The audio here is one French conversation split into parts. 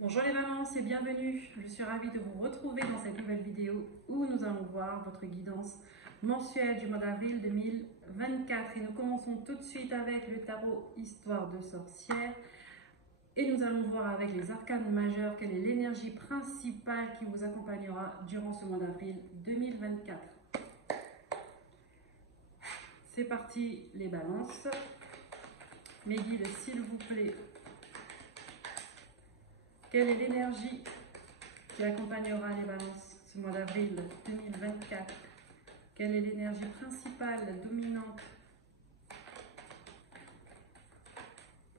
Bonjour les balances et bienvenue. Je suis ravie de vous retrouver dans cette nouvelle vidéo où nous allons voir votre guidance mensuelle du mois d'avril 2024. Et nous commençons tout de suite avec le tarot Histoire de sorcière. Et nous allons voir avec les arcanes majeurs quelle est l'énergie principale qui vous accompagnera durant ce mois d'avril 2024. C'est parti les balances. Mes guides, s'il vous plaît. Quelle est l'énergie qui accompagnera les balances ce mois d'avril 2024? Quelle est l'énergie principale, dominante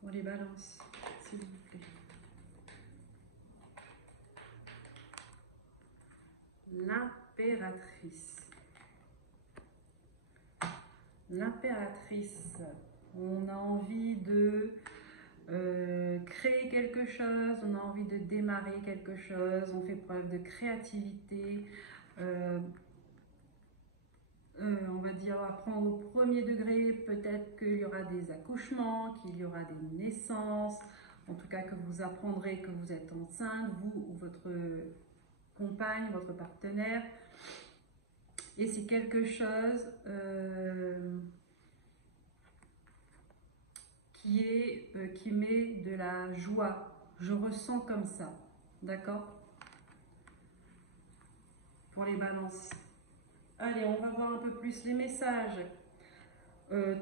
pour les balances, s'il vous plaît? L'impératrice. L'impératrice, on a envie de créer quelque chose, on a envie de démarrer quelque chose, on fait preuve de créativité, on va dire à prendre au premier degré, peut-être qu'il y aura des accouchements, qu'il y aura des naissances, en tout cas que vous apprendrez que vous êtes enceinte, vous ou votre compagne, votre partenaire, et c'est quelque chose qui met de la joie. Je ressens comme ça, d'accord? Pour les balances. Allez, on va voir un peu plus les messages.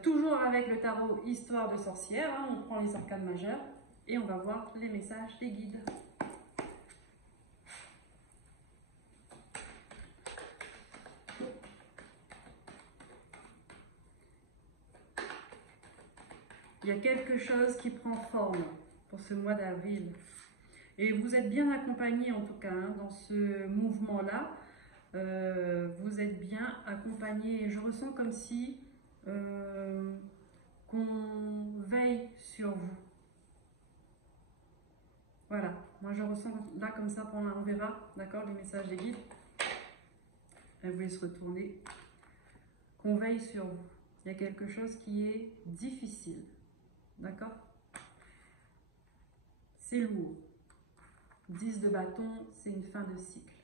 Toujours avec le tarot Histoire de sorcière, hein, on prend les arcanes majeures et on va voir les messages des guides. Il y a quelque chose qui prend forme pour ce mois d'avril. Et vous êtes bien accompagné en tout cas hein, dans ce mouvement-là. Vous êtes bien accompagné et je ressens comme si qu'on veille sur vous. Voilà, moi je ressens là comme ça, on verra, d'accord, les messages des guides. Elle voulait se retourner. Qu'on veille sur vous. Il y a quelque chose qui est difficile, d'accord? C'est lourd. 10 de bâton, c'est une fin de cycle.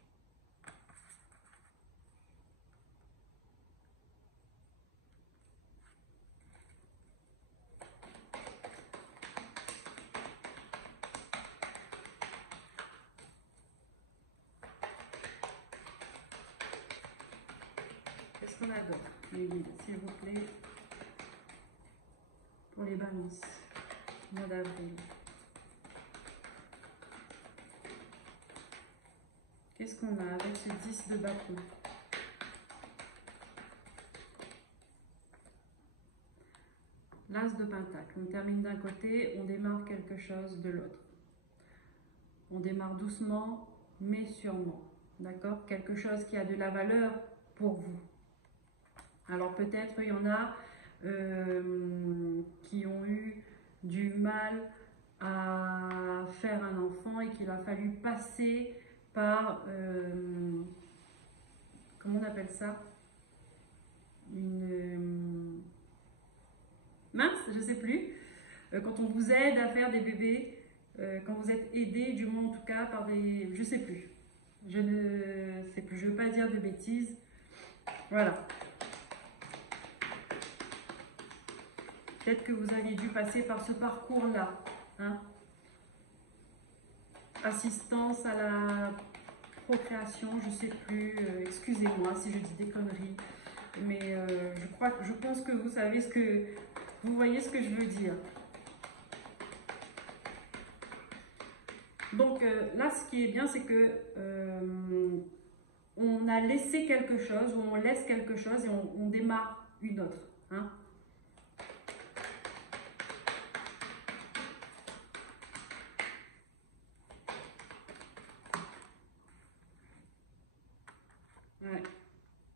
Qu'est-ce qu'on a d'autre, les guides, s'il vous plaît, pour les balances, mois d'avril? Qu'est-ce qu'on a avec ce 10 de bâton? L'as de pentacle. On termine d'un côté, on démarre quelque chose de l'autre. On démarre doucement, mais sûrement. D'accord? Quelque chose qui a de la valeur pour vous. Alors peut-être il y en a qui ont eu du mal à faire un enfant et qu'il a fallu passer par, comment on appelle ça? Une mince, je sais plus. Quand on vous aide à faire des bébés, quand vous êtes aidé, du moins en tout cas par des, je sais plus. Je ne sais plus. Je veux pas dire de bêtises. Voilà. Peut-être que vous aviez dû passer par ce parcours-là. Hein? Assistance à la procréation, je ne sais plus. Excusez-moi si je dis des conneries. Mais je pense que vous savez ce que... Vous voyez ce que je veux dire. Donc là, ce qui est bien, c'est que on a laissé quelque chose, ou on laisse quelque chose et on démarre une autre. Hein? Ouais.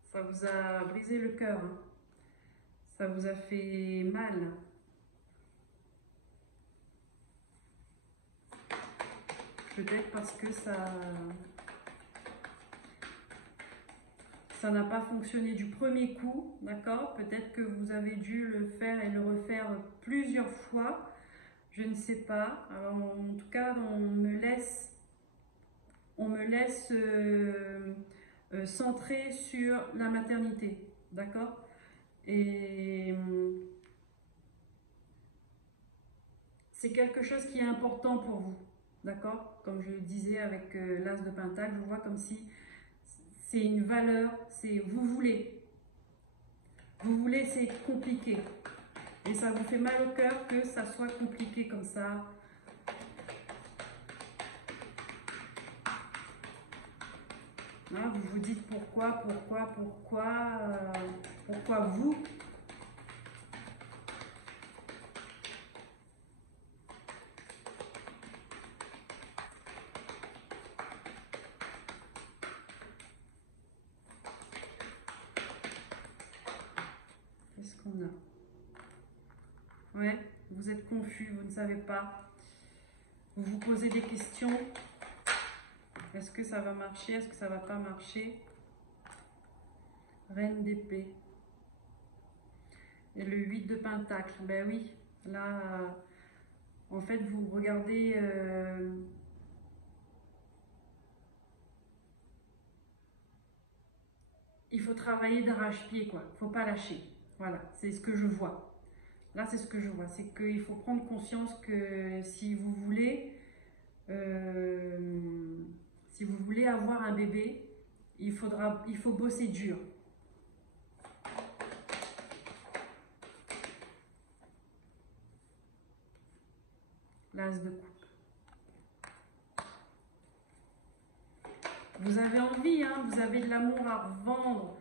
Ça vous a brisé le cœur. Hein? Ça vous a fait mal. Peut-être parce que ça n'a pas fonctionné du premier coup, d'accord? Peut-être que vous avez dû le faire et le refaire plusieurs fois. Je ne sais pas. Alors, en tout cas, on me laisse on me laisse centrer sur la maternité, d'accord? Et c'est quelque chose qui est important pour vous, d'accord? Comme je le disais avec l'as de pentacle, je vois comme si c'est une valeur, c'est vous voulez, c'est compliqué. Et ça vous fait mal au cœur que ça soit compliqué comme ça. Hein, vous vous dites pourquoi vous? Qu'est-ce qu'on a? Ouais, vous êtes confus, vous ne savez pas. Vous vous posez des questions. Est-ce que ça va marcher? Est-ce que ça va pas marcher? Reine d'épée. Et le 8 de pentacle. Ben oui, là, en fait, vous regardez... il faut travailler d'arrache-pied, quoi. Il ne faut pas lâcher. Voilà, c'est ce que je vois. Là, c'est ce que je vois. C'est qu'il faut prendre conscience que si vous voulez avoir un bébé, il faut bosser dur. L'as de coupe. Vous avez envie, hein, vous avez de l'amour à revendre.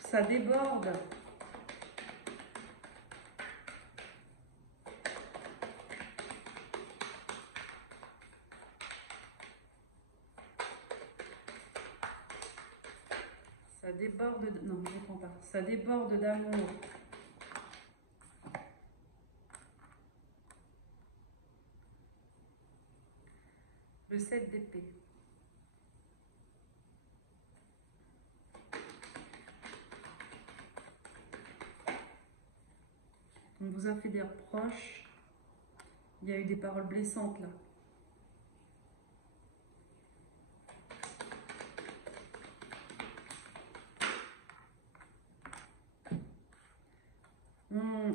Ça déborde. Ça déborde, non, je ne comprends pas. Ça déborde d'amour. Le 7 d'épée. On vous a fait des reproches. Il y a eu des paroles blessantes là.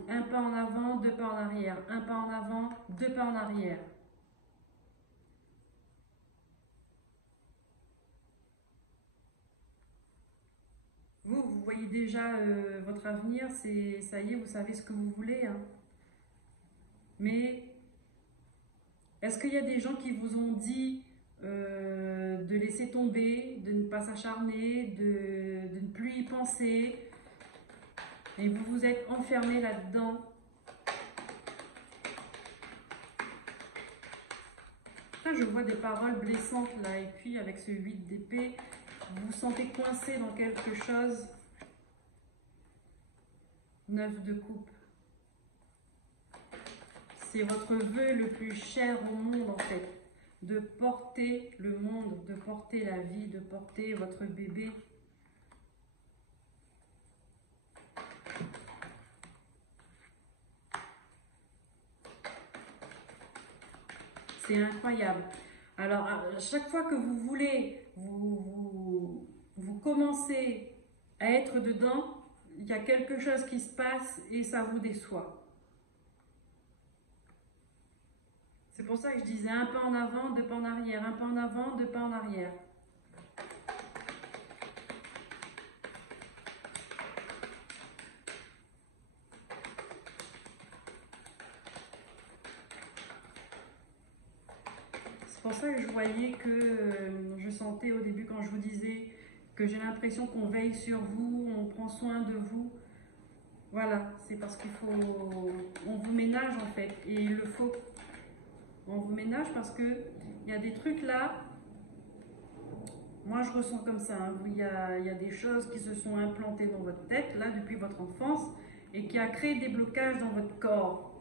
Un pas en avant, deux pas en arrière. Un pas en avant, deux pas en arrière. Vous voyez déjà votre avenir, ça y est, vous savez ce que vous voulez. Hein. Mais est-ce qu'il y a des gens qui vous ont dit de laisser tomber, de ne pas s'acharner, de ne plus y penser, et vous vous êtes enfermé là-dedans? Là, je vois des paroles blessantes là, et puis avec ce 8 d'épée, vous vous sentez coincé dans quelque chose. 9 de coupe. C'est votre vœu le plus cher au monde en fait. De porter le monde, de porter la vie, de porter votre bébé. C'est incroyable. Alors, à chaque fois que vous voulez, vous commencez à être dedans, il y a quelque chose qui se passe et ça vous déçoit. C'est pour ça que je disais un pas en avant, deux pas en arrière, un pas en avant, deux pas en arrière. C'est pour ça que je voyais que je sentais au début quand je vous disais que j'ai l'impression qu'on veille sur vous, on prend soin de vous. Voilà, c'est parce qu'il faut... On vous ménage en fait, et il le faut. On vous ménage parce que il y a des trucs là, moi je ressens comme ça, hein, il y a des choses qui se sont implantées dans votre tête, là, depuis votre enfance, et qui a créé des blocages dans votre corps.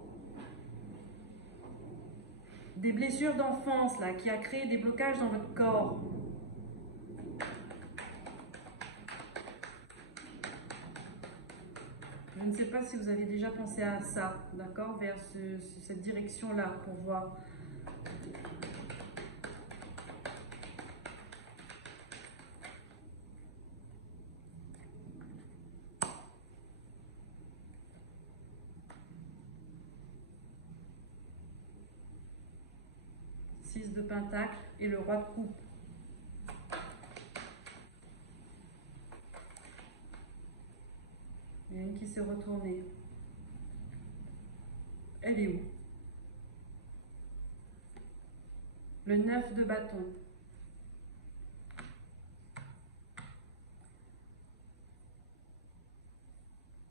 Des blessures d'enfance, là, qui a créé des blocages dans votre corps. Je ne sais pas si vous avez déjà pensé à ça, d'accord, vers cette direction-là, pour voir. 6 de pentacle et le roi de coupe. Il y a une qui s'est retournée. Elle est où? Le 9 de bâton.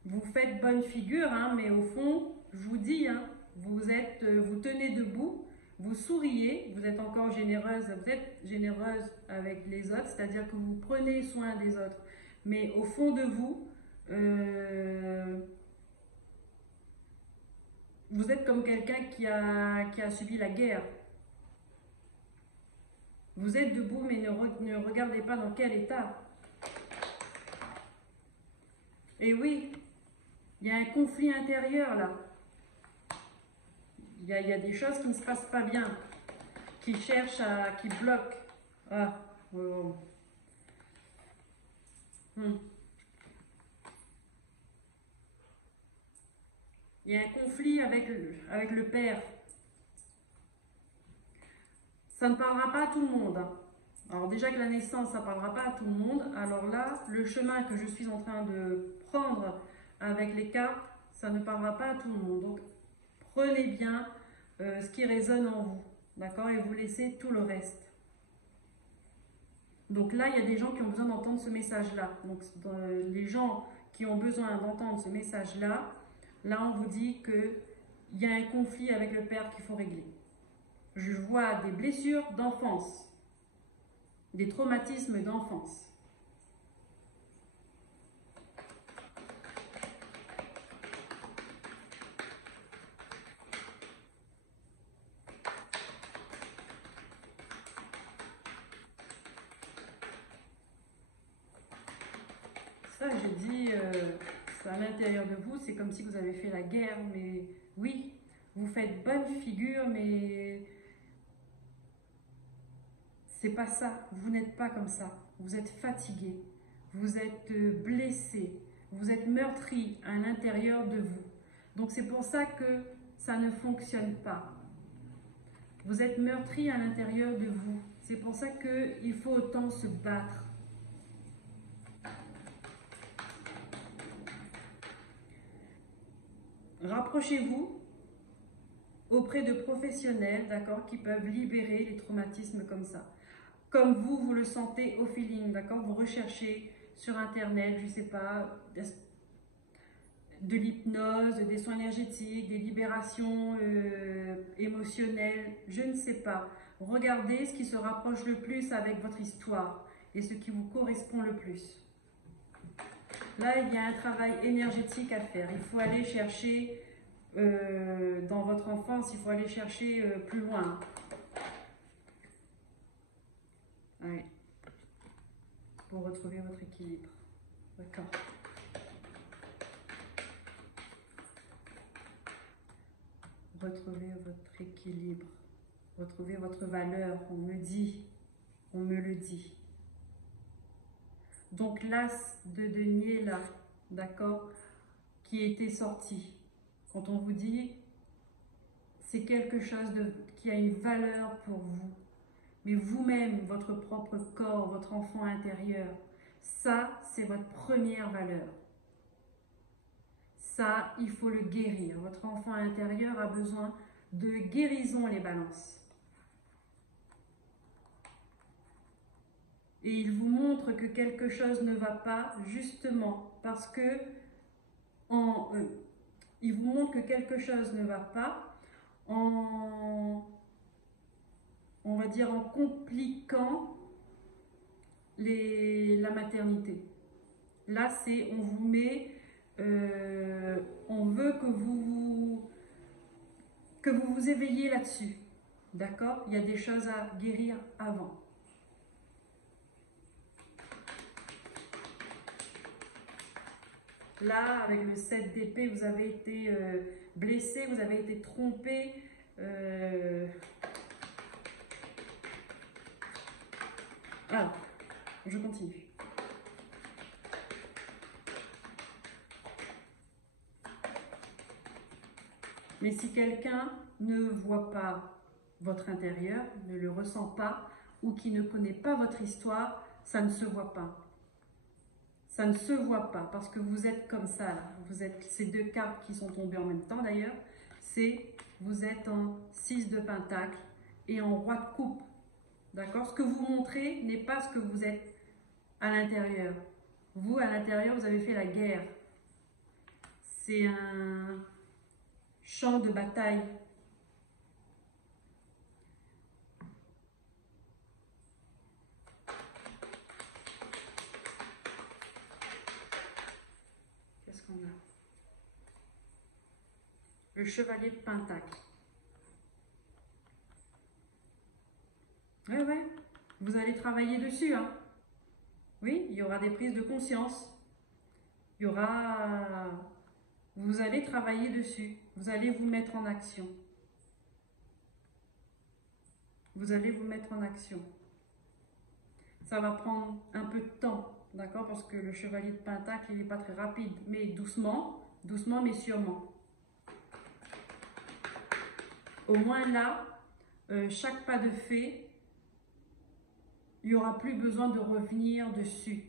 Vous faites bonne figure, hein, mais au fond, je vous dis, hein, vous tenez debout, vous souriez, vous êtes encore généreuse, vous êtes généreuse avec les autres, c'est-à-dire que vous prenez soin des autres. Mais au fond de vous, vous êtes comme quelqu'un qui a subi la guerre. Vous êtes debout, mais ne regardez pas dans quel état. Et oui, il y a un conflit intérieur là. Il y a des choses qui ne se passent pas bien, qui bloquent. Ah, oh. Il y a un conflit avec le père. Ça ne parlera pas à tout le monde. Alors déjà que la naissance, ça ne parlera pas à tout le monde. Alors là, le chemin que je suis en train de prendre avec les cartes, ça ne parlera pas à tout le monde. Donc, prenez bien ce qui résonne en vous, d'accord? Et vous laissez tout le reste. Donc là, il y a des gens qui ont besoin d'entendre ce message-là. Donc, les gens qui ont besoin d'entendre ce message-là, là, on vous dit qu'il y a un conflit avec le père qu'il faut régler. Je vois des blessures d'enfance, des traumatismes d'enfance. Ça, je dis, c'est à l'intérieur de vous, c'est comme si vous avez fait la guerre, mais oui, vous faites bonne figure, mais c'est pas ça, vous n'êtes pas comme ça, vous êtes fatigué, vous êtes blessé, vous êtes meurtri à l'intérieur de vous. Donc c'est pour ça que ça ne fonctionne pas. Vous êtes meurtri à l'intérieur de vous, c'est pour ça qu'il faut autant se battre. Rapprochez-vous auprès de professionnels, d'accord, qui peuvent libérer les traumatismes comme ça. Comme vous le sentez au feeling, d'accord? Vous recherchez sur Internet, je ne sais pas, de l'hypnose, des soins énergétiques, des libérations émotionnelles, je ne sais pas. Regardez ce qui se rapproche le plus avec votre histoire et ce qui vous correspond le plus. Là, il y a un travail énergétique à faire. Il faut aller chercher dans votre enfance, il faut aller chercher plus loin. Ouais. Pour retrouver votre équilibre. D'accord. Retrouvez votre équilibre. Retrouvez votre valeur. On me le dit. Donc l'as de denier là, d'accord, qui était sorti. Quand on vous dit, c'est quelque chose qui a une valeur pour vous. Mais vous-même, votre propre corps, votre enfant intérieur, ça, c'est votre première valeur. Ça, il faut le guérir. Votre enfant intérieur a besoin de guérison, les balances. Et il vous montre que quelque chose ne va pas, justement, parce que il vous montre que quelque chose ne va pas on va dire en compliquant la maternité. Là, c'est on vous met, on veut que vous vous éveillez là-dessus. D'accord? Il y a des choses à guérir avant. Là, avec le 7 d'épée, vous avez été blessé, vous avez été trompé. Alors, je continue. Mais si quelqu'un ne voit pas votre intérieur, ne le ressent pas, ou qui ne connaît pas votre histoire, ça ne se voit pas. Ça ne se voit pas parce que vous êtes comme ça là. Vous êtes ces deux cartes qui sont tombées en même temps d'ailleurs. C'est vous êtes en 6 de pentacle et en roi de coupe. D'accord? Ce que vous montrez n'est pas ce que vous êtes à l'intérieur. Vous, à l'intérieur, vous avez fait la guerre. C'est un champ de bataille. Qu'est-ce qu'on a? Le chevalier de pentacle. Ouais. Vous allez travailler dessus, hein. Oui, il y aura des prises de conscience. Il y aura... Vous allez travailler dessus. Vous allez vous mettre en action. Vous allez vous mettre en action. Ça va prendre un peu de temps, d'accord? Parce que le chevalier de pentacle, il n'est pas très rapide. Mais doucement, doucement mais sûrement. Au moins là, chaque pas de fait, il n'y aura plus besoin de revenir dessus.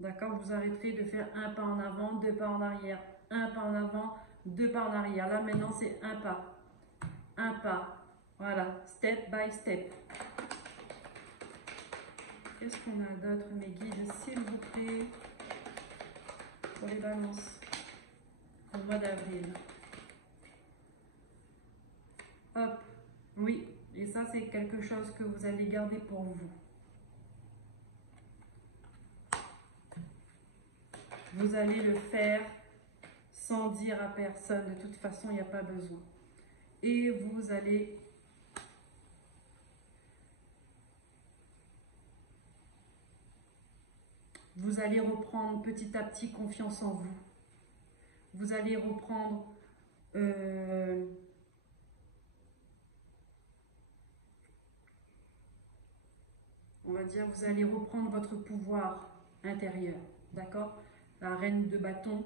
D'accord? Vous arrêterez de faire un pas en avant, deux pas en arrière. Un pas en avant, deux pas en arrière. Là, maintenant, c'est un pas. Un pas. Voilà. Step by step. Qu'est-ce qu'on a d'autre, mes guides, s'il vous plaît, pour les balances au mois d'avril? Hop. Oui. Et ça, c'est quelque chose que vous allez garder pour vous. Vous allez le faire sans dire à personne. De toute façon, il n'y a pas besoin. Et vous allez reprendre petit à petit confiance en vous. Vous allez reprendre on va dire, vous allez reprendre votre pouvoir intérieur. D'accord? La reine de bâton.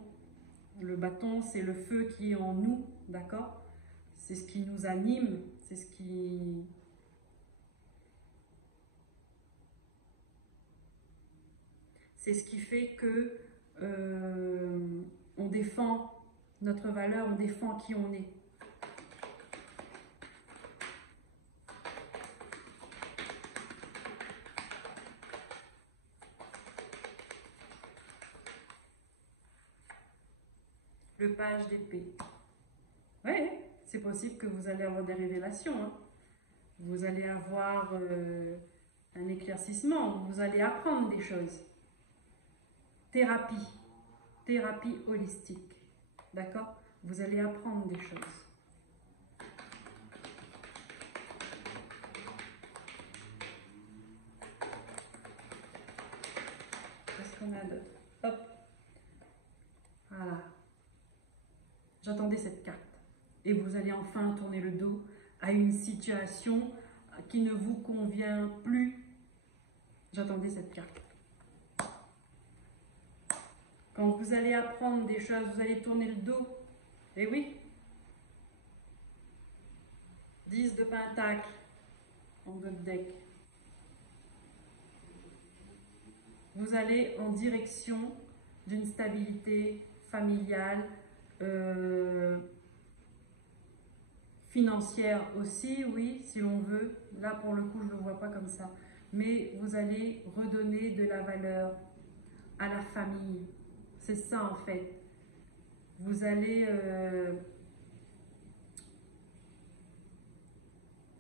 Le bâton, c'est le feu qui est en nous. D'accord? C'est ce qui nous anime. C'est ce qui... C'est ce qui fait que on défend notre valeur, on défend qui on est. Le page d'épée. Oui, c'est possible que vous allez avoir des révélations. Hein. Vous allez avoir un éclaircissement, vous allez apprendre des choses. Thérapie. Thérapie holistique. D'accord? Vous allez apprendre des choses. Qu'est-ce qu'on a d'autre? Hop. Voilà. J'attendais cette carte. Et vous allez enfin tourner le dos à une situation qui ne vous convient plus. J'attendais cette carte. Quand vous allez apprendre des choses, vous allez tourner le dos. Et oui. 10 de pentacle en votre deck. Vous allez en direction d'une stabilité familiale, financière aussi, oui, si l'on veut. Là, pour le coup, je ne le vois pas comme ça. Mais vous allez redonner de la valeur à la famille. C'est ça, en fait. Vous allez...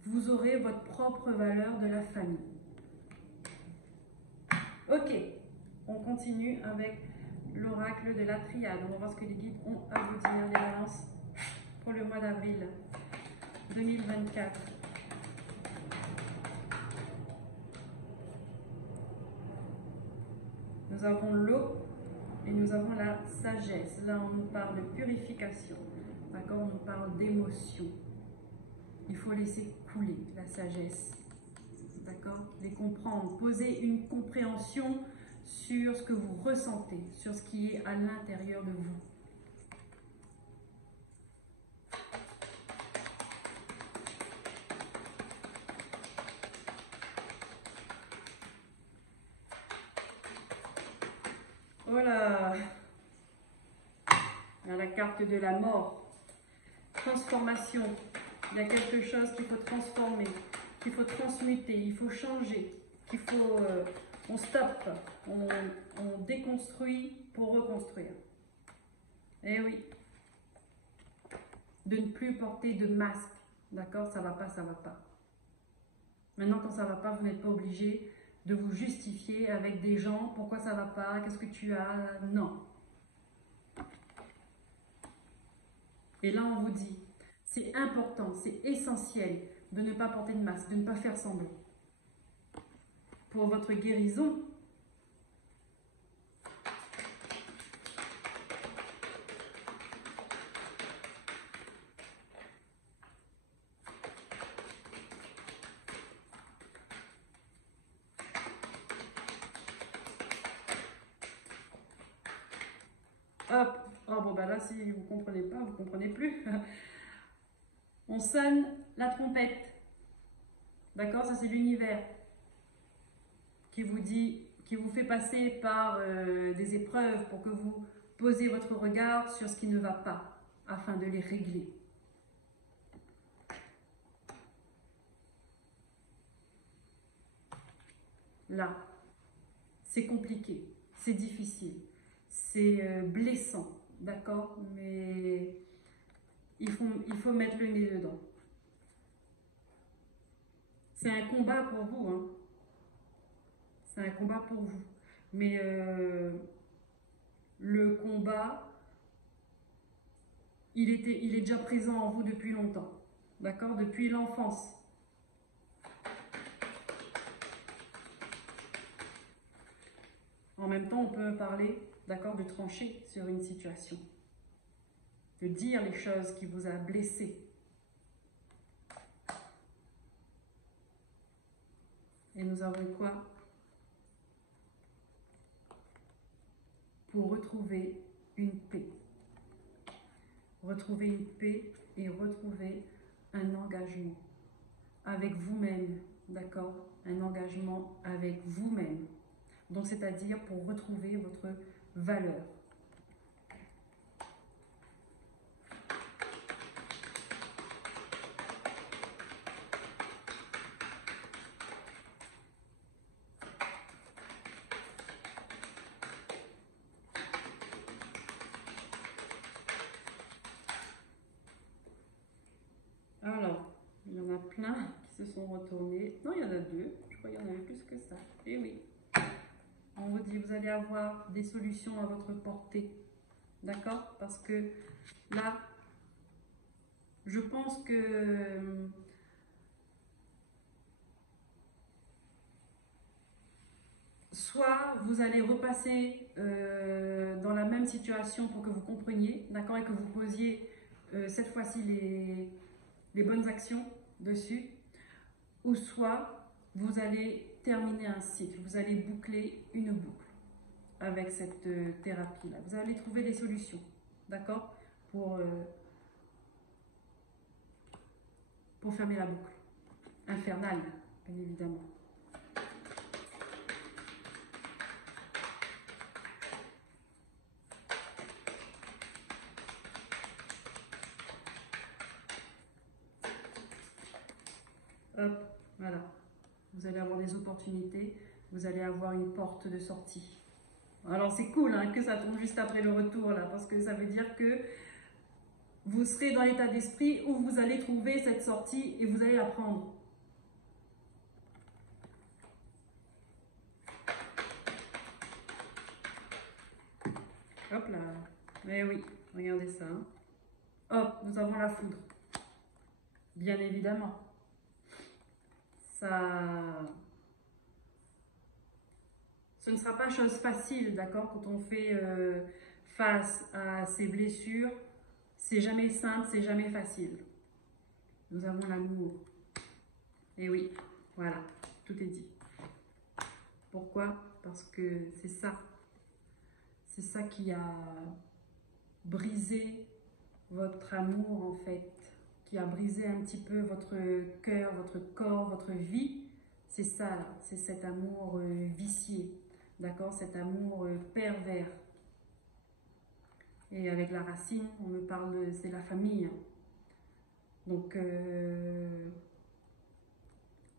vous aurez votre propre valeur de la famille. Ok, on continue avec l'oracle de la triade. On va voir ce que les guides ont à vous dire, les balances, pour le mois d'avril 2024. Nous avons l'eau et nous avons la sagesse. Là, on nous parle de purification. D'accord? On nous parle d'émotion. Il faut laisser couler la sagesse. D'accord? Les comprendre. Poser une compréhension sur ce que vous ressentez, sur ce qui est à l'intérieur de vous. Voilà. La carte de la mort. Transformation. Il y a quelque chose qu'il faut transformer, qu'il faut transmuter, il faut changer, qu'il faut... on stoppe, on déconstruit pour reconstruire. Eh oui. De ne plus porter de masque. D'accord? Ça va pas, ça va pas. Maintenant, quand ça va pas, vous n'êtes pas obligé de vous justifier avec des gens. Pourquoi ça va pas? Qu'est-ce que tu as? Non. Et là, on vous dit, c'est important, c'est essentiel de ne pas porter de masque, de ne pas faire semblant. Pour votre guérison, hop, oh bon bah là si vous comprenez pas, vous comprenez plus. On sonne la trompette, d'accord? Ça c'est l'univers qui vous dit, qui vous fait passer par des épreuves pour que vous posiez votre regard sur ce qui ne va pas, afin de les régler. Là, c'est compliqué, c'est difficile, c'est blessant, d'accord? Mais il faut mettre le nez dedans. C'est un combat pour vous, hein. C'est un combat pour vous. Mais le combat, il est déjà présent en vous depuis longtemps, d'accord? Depuis l'enfance. En même temps, on peut parler, d'accord, de trancher sur une situation, de dire les choses qui vous a blessé. Et nous avons quoi? Pour retrouver une paix. Retrouver une paix et retrouver un engagement avec vous-même, d'accord? Un engagement avec vous-même. Donc, c'est-à-dire pour retrouver votre valeur. Alors, il y en a plein qui se sont retournés. Non, il y en a deux. Je crois qu'il y en avait plus que ça. Eh oui. On vous dit, vous allez avoir des solutions à votre portée. D'accord? Parce que là, je pense que soit vous allez repasser dans la même situation pour que vous compreniez, d'accord? Et que vous posiez cette fois-ci les bonnes actions dessus. Ou soit vous allez terminer un cycle, vous allez boucler une boucle avec cette thérapie-là. Vous allez trouver des solutions, d'accord, pour fermer la boucle infernale, bien évidemment. Hop, voilà. Vous allez avoir des opportunités, vous allez avoir une porte de sortie. Alors c'est cool hein, que ça tombe juste après le retour là, parce que ça veut dire que vous serez dans l'état d'esprit où vous allez trouver cette sortie et vous allez la prendre. Hop là. Mais oui, regardez ça. Hein. Hop, nous avons la foudre. Bien évidemment. Ce ne sera pas chose facile, d'accord, quand on fait face à ces blessures. C'est jamais simple, c'est jamais facile. Nous avons l'amour. Et oui, voilà, tout est dit. Pourquoi? Parce que c'est ça. C'est ça qui a brisé votre amour, en fait. Qui a brisé un petit peu votre cœur, votre corps, votre vie. C'est ça, c'est cet amour vicié. D'accord? Cet amour pervers. Et avec la racine, on me parle, c'est la famille. Donc,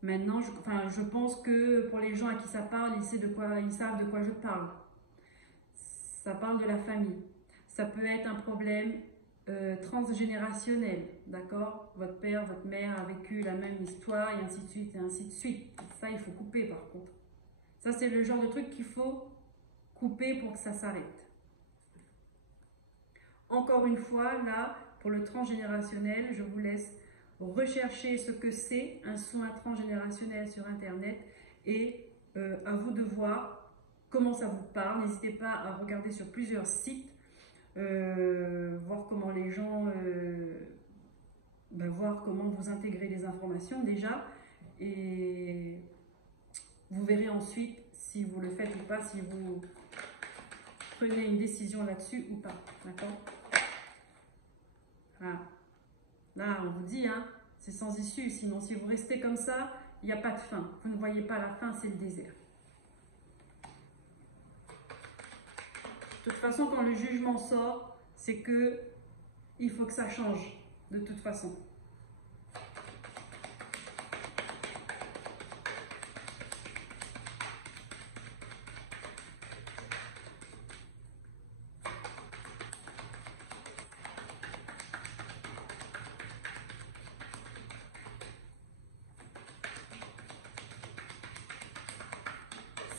maintenant, je pense que pour les gens à qui ça parle, ils savent de quoi je parle. Ça parle de la famille. Ça peut être un problème transgénérationnel, d'accord? Votre père, votre mère a vécu la même histoire et ainsi de suite et ainsi de suite. Ça, il faut couper par contre. Ça, c'est le genre de truc qu'il faut couper pour que ça s'arrête. Encore une fois, là, pour le transgénérationnel, je vous laisse rechercher ce que c'est un soin transgénérationnel sur Internet et à vous de voir comment ça vous parle. N'hésitez pas à regarder sur plusieurs sites, voir comment les gens, voir comment vous intégrez les informations déjà et vous verrez ensuite si vous le faites ou pas, si vous prenez une décision là-dessus ou pas, d'accord? Ah. Là, on vous dit, hein, c'est sans issue. Sinon, si vous restez comme ça, il n'y a pas de fin. Vous ne voyez pas la fin, c'est le désert. De toute façon, quand le jugement sort, c'est que il faut que ça change, de toute façon.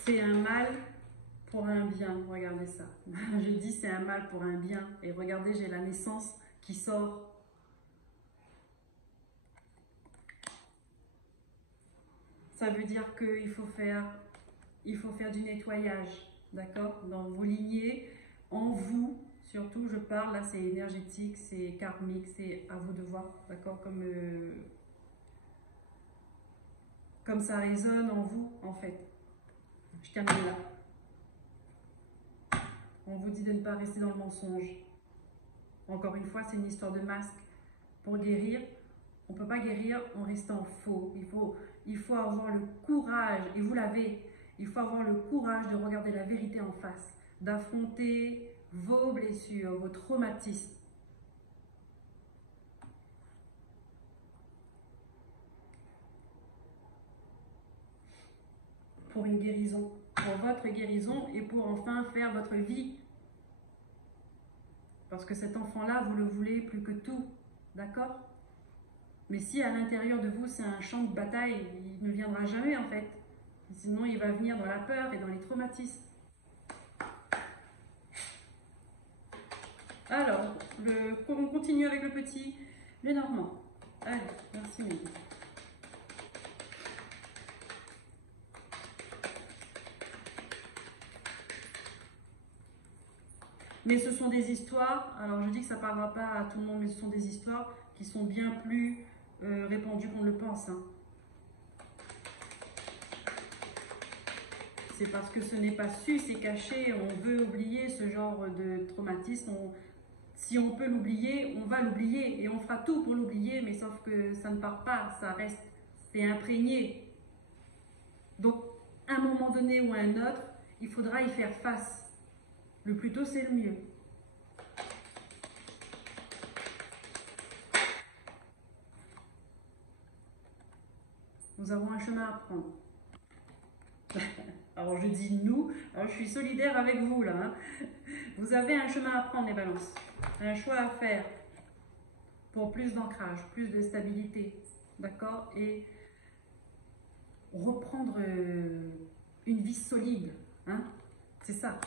C'est un mal pour un bien, regardez ça. Je dis c'est un mal pour un bien. Et regardez, j'ai la naissance qui sort. Ça veut dire qu'il faut faire du nettoyage, d'accord? Dans vos lignées, en vous, surtout, je parle, là c'est énergétique, c'est karmique, c'est à vous de voir, d'accord? Comme ça résonne en vous, en fait. Je termine là. On vous dit de ne pas rester dans le mensonge. Encore une fois, c'est une histoire de masque. Pour guérir, on ne peut pas guérir en restant faux. Il faut avoir le courage, et vous l'avez, il faut avoir le courage de regarder la vérité en face, d'affronter vos blessures, vos traumatismes. Pour une guérison, pour votre guérison et pour enfin faire votre vie. Parce que cet enfant-là, vous le voulez plus que tout, d'accord? Mais si à l'intérieur de vous, c'est un champ de bataille, il ne viendra jamais en fait. Sinon, il va venir dans la peur et dans les traumatismes. Alors, on continue avec le petit, le normand. Allez, merci Mélanie. Mais ce sont des histoires, alors je dis que ça ne parlera pas à tout le monde, mais ce sont des histoires qui sont bien plus répandues qu'on le pense. Hein. C'est parce que ce n'est pas su, c'est caché, on veut oublier ce genre de traumatisme. Si on peut l'oublier, on va l'oublier et on fera tout pour l'oublier, mais sauf que ça ne part pas, ça reste, c'est imprégné. Donc, à un moment donné ou à un autre, il faudra y faire face. Le plus tôt, c'est le mieux. Nous avons un chemin à prendre. Alors je dis nous, alors je suis solidaire avec vous là. Hein. Vous avez un chemin à prendre les balances, un choix à faire pour plus d'ancrage, plus de stabilité, d'accord? Et reprendre une vie solide, hein? C'est ça.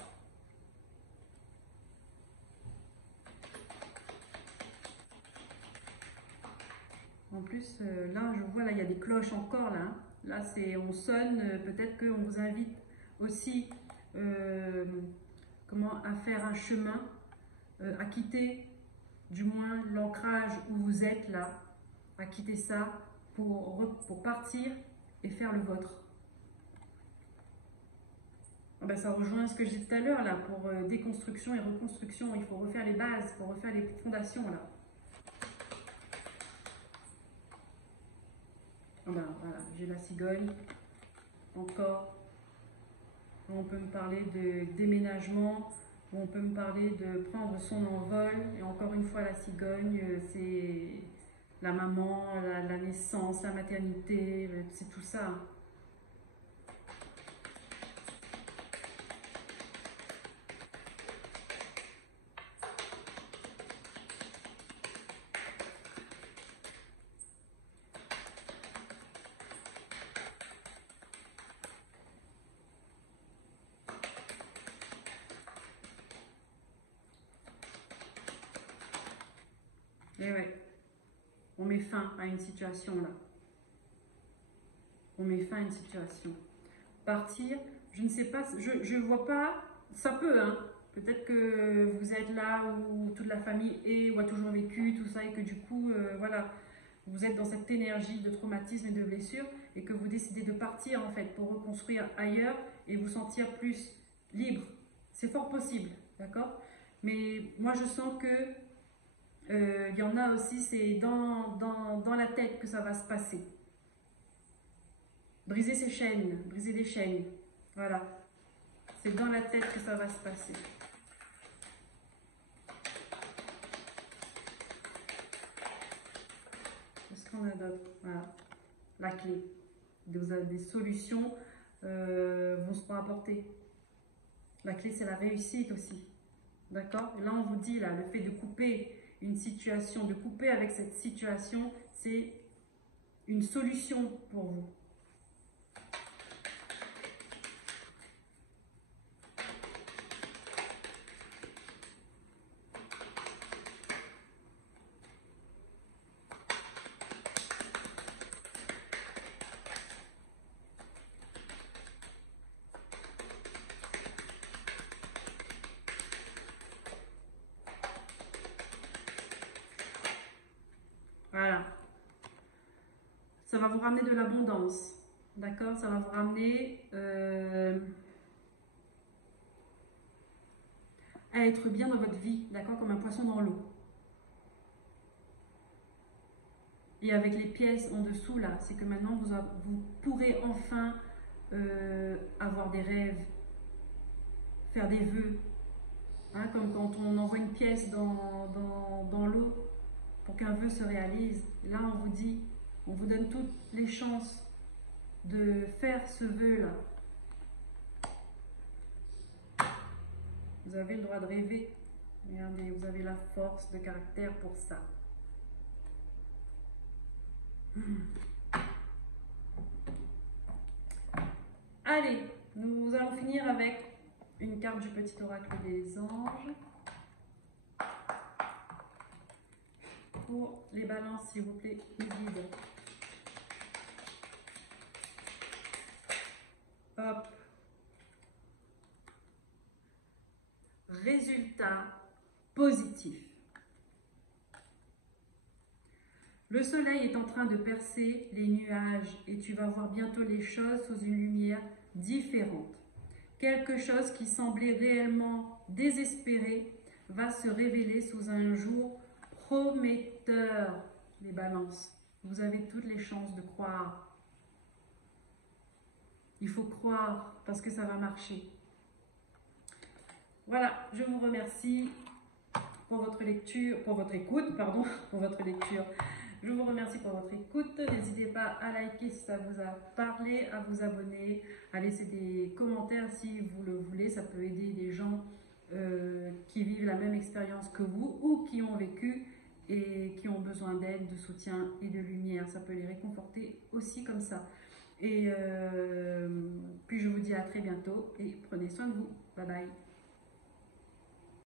En plus, là, je vois, là, il y a des cloches encore, là. Hein. Là, on sonne, peut-être qu'on vous invite aussi à faire un chemin, à quitter du moins l'ancrage où vous êtes là, à quitter ça pour partir et faire le vôtre. Ah ben, ça rejoint ce que je disais tout à l'heure, là, pour déconstruction et reconstruction, il faut refaire les bases, il faut refaire les fondations, là. Ah ben, voilà, j'ai la cigogne, encore. On peut me parler de déménagement, où on peut me parler de prendre son envol. Et encore une fois, la cigogne, c'est la maman, la naissance, la maternité, c'est tout ça. Et ouais, on met fin à une situation là. On met fin à une situation. Partir, je ne sais pas, je vois pas, ça peut, hein. Peut-être que vous êtes là où toute la famille est ou a toujours vécu, tout ça, et que du coup, voilà, vous êtes dans cette énergie de traumatisme et de blessure, et que vous décidez de partir en fait pour reconstruire ailleurs et vous sentir plus libre. C'est fort possible, d'accord? Mais moi je sens que il y en a aussi, c'est dans la tête que ça va se passer. Briser ses chaînes, briser des chaînes. Voilà. C'est dans la tête que ça va se passer. Qu'est-ce qu'on a d'autre? Voilà. La clé. Des solutions vont se apporter. La clé, c'est la réussite aussi. D'accord? Là, on vous dit, là, le fait de couper une situation, de couper avec cette situation, c'est une solution pour vous. Voilà. Ça va vous ramener de l'abondance. D'accord? Ça va vous ramener à être bien dans votre vie. D'accord? Comme un poisson dans l'eau. Et avec les pièces en dessous, là, c'est que maintenant, vous pourrez enfin avoir des rêves, faire des vœux. Hein, comme quand on envoie une pièce dans l'eau pour qu'un vœu se réalise. Là, on vous dit, on vous donne toutes les chances de faire ce vœu-là. Vous avez le droit de rêver. Regardez, vous avez la force de caractère pour ça. Allez, nous allons finir avec une carte du petit oracle des anges. Pour les balances, s'il vous plaît, les guides. Hop. Résultat positif. Le soleil est en train de percer les nuages et tu vas voir bientôt les choses sous une lumière différente. Quelque chose qui semblait réellement désespéré va se révéler sous un jour prometteur. Les balances, vous avez toutes les chances de croire. Il faut croire parce que ça va marcher. Voilà, je vous remercie pour votre lecture, pour votre écoute, pardon, pour votre lecture. Je vous remercie pour votre écoute. N'hésitez pas à liker si ça vous a parlé, à vous abonner, à laisser des commentaires si vous le voulez. Ça peut aider des gens qui vivent la même expérience que vous ou qui ont vécu et qui ont besoin d'aide, de soutien et de lumière. Ça peut les réconforter aussi comme ça. Et puis je vous dis à très bientôt et prenez soin de vous. Bye bye.